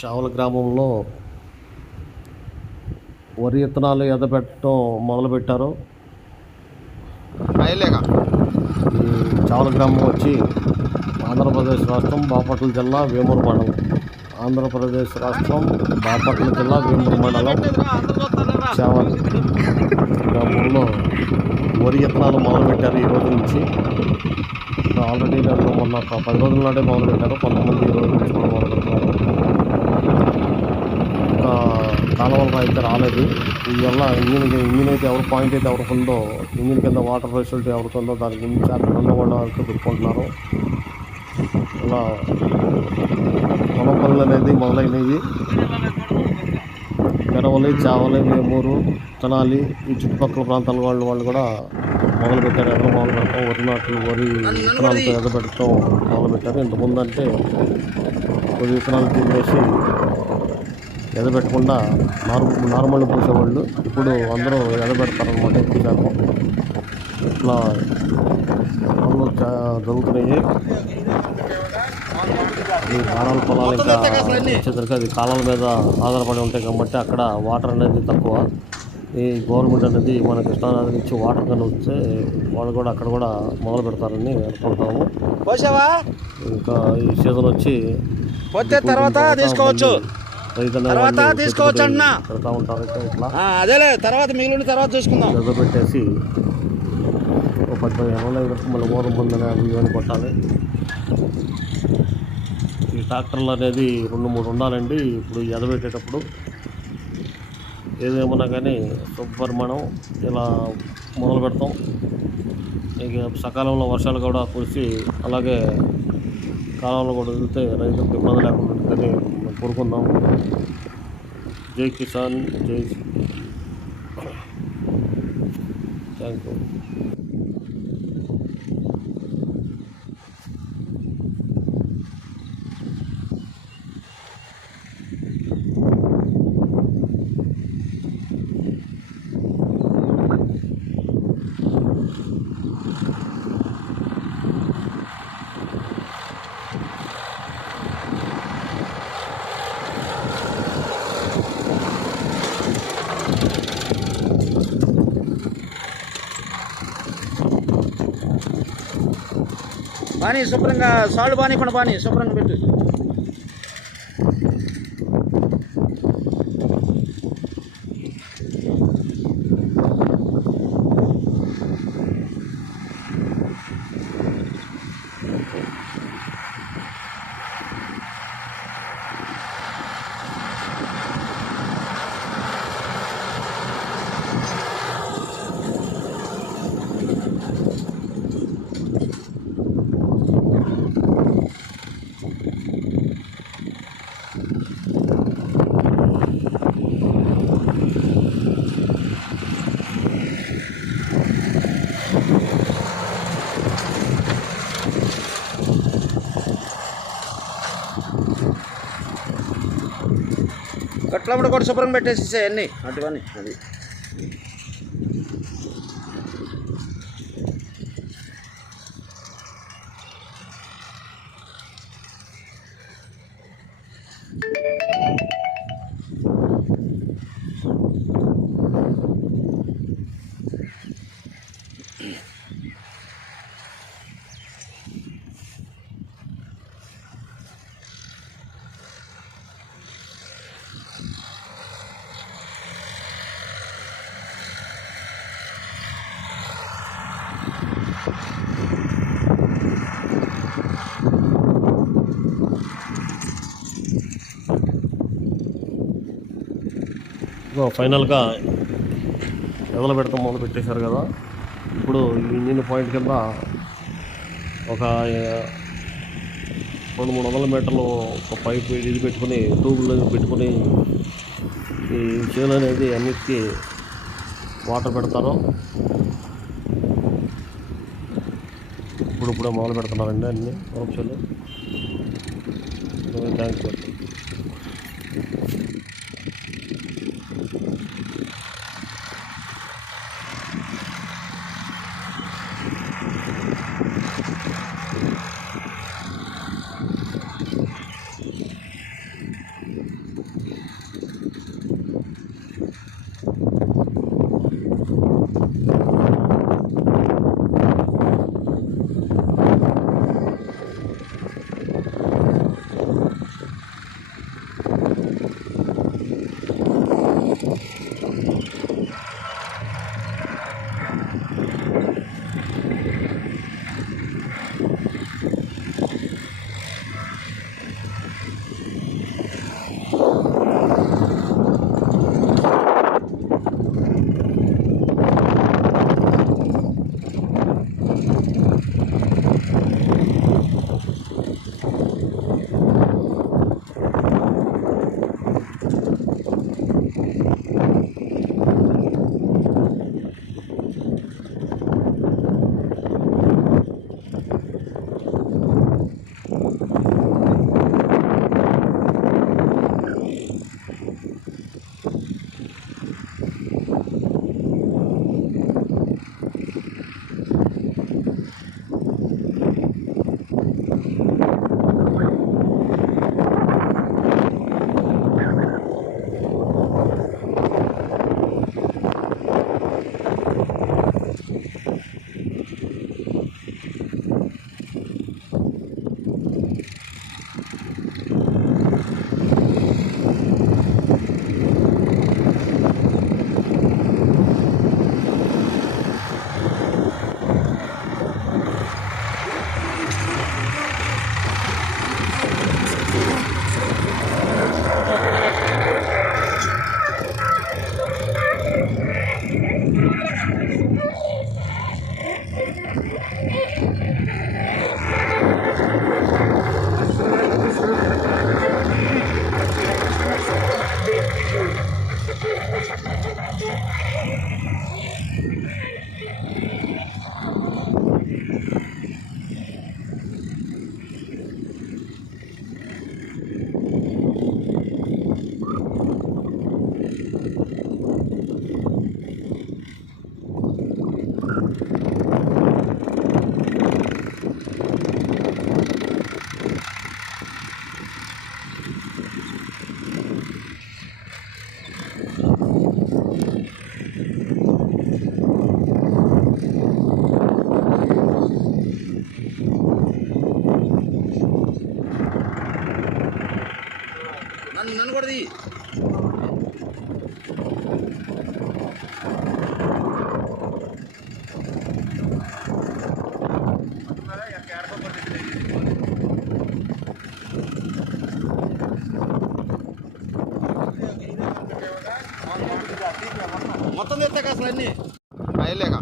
చావల గ్రామంలో వరి విత్తనాలు ఎదపెట్టడం మొదలుపెట్టారు. ఈ చావల గ్రామం వచ్చి ఆంధ్రప్రదేశ్ రాష్ట్రం బాపట్ల జిల్లా వేమూరు మండలం. ఆంధ్రప్రదేశ్ రాష్ట్రం బాపట్ల జిల్లా వేమూరు మండలం చావల గ్రామంలో వరి విత్తనాలు మొదలుపెట్టారు. ఈ రోజు నుంచి ఆల్రెడీ మొన్న 10 రోజుల నాటే మొదలుపెట్టారు. కొంతమంది ఈ రోజు నుంచి కూడా మొదలుపెట్టారు. ఇంకా కాలువలు అయితే రాలేదు. దీనివల్ల ఇంజిన్ అయితే ఎవరు పాయింట్ అయితే ఎవరికి ఉందో, ఇంజిన్ కింద వాటర్ ఫెసిలిటీ ఎవరికి ఉందో దాని గురించి అక్కడ ఉండకుండా పెట్టుకుంటున్నారు. ఇలా పొలం పనులు అనేది మొదలైనవి. పెరవలి, చావలి, వేమూరు, తెనాలి ఈ చుట్టుపక్కల ప్రాంతాల వాళ్ళు కూడా మొదలుపెట్టారు. ఎవరు మొదలు పెడతాం వరి నాట్లు, వరి విత్తనాలతో ఎదపెట్టడం మొదలుపెట్టారు. ఇంతకుముందు అంటే వరి విత్తనాలు తీసేసి ఎదపెట్టకుండా నార్మల్ పూసేవాళ్ళు. ఇప్పుడు అందరూ ఎదపెడతారనమాట. ఎక్కువ శాతం ఇట్లా పనులు జరుగుతున్నాయి. ఈ కాలాల పొలాలు ఇంకా వచ్చేసరికి అది కాలాల మీద ఆధారపడి ఉంటాయి కాబట్టి అక్కడ వాటర్ అనేది తక్కువ. ఈ గవర్నమెంట్ అనేది మన కృష్ణానది నుంచి వాటర్ కానీ వస్తే వాళ్ళు కూడా అక్కడ కూడా మొదలు పెడతారని అనుకుంటాము. ఇంకా ఈ సీజన్ వచ్చి తర్వాత తీసుకోవచ్చు, పెడతా ఉంటారు. ఇట్లా అదేలే తర్వాత మిగిలిన తర్వాత చూసుకుందాం. పెట్టేసి 10 ఎనభై మళ్ళీ ఓరం పొందని అవి ఇవన్నీ కొట్టాలి. ఈ ట్రాక్టర్లు అనేది 2-3 ఉండాలండి. ఇప్పుడు ఎదబెట్టేటప్పుడు ఏదేమన్నా కానీ శుభ్రమణం ఇలా మొదలు పెడతాం. ఇక సకాలంలో వర్షాలు కూడా కురిసి అలాగే కాలంలో కూడా వదిలితే రైతులకు ఇబ్బంది లేకుండా ఉంటుందని మనం కోరుకుందాం. జై కిసాన్, జై థ్యాంక్ యూ. బాని శుభ్రంగా సాల్ట్ బానికుండా బాని శుభ్రంగా పెట్టు. గట్ల కూడా శుభ్రంగా పెట్టేసి అన్నీ అటువన్నీ అది. ఫైనల్గా ఎదలు పెడతాం మొదలు పెట్టేశారు కదా. ఇప్పుడు ఈ ఇంజిన్ పాయింట్ కింద ఒక 200-300 మీటర్లు ఒక పైప్ ఇది పెట్టుకుని ట్యూబ్లు పెట్టుకుని ఈ చేలు అనేది అన్నిటికీ వాటర్ పెడతారు. ఇప్పుడే మొదలు పెడుతున్నారండి అన్ని ఆప్షన్లు. థ్యాంక్స్. నన్ను కూడా తీ. మొత్తం తెస్తాక అసలు అన్నీ వెళ్ళలేక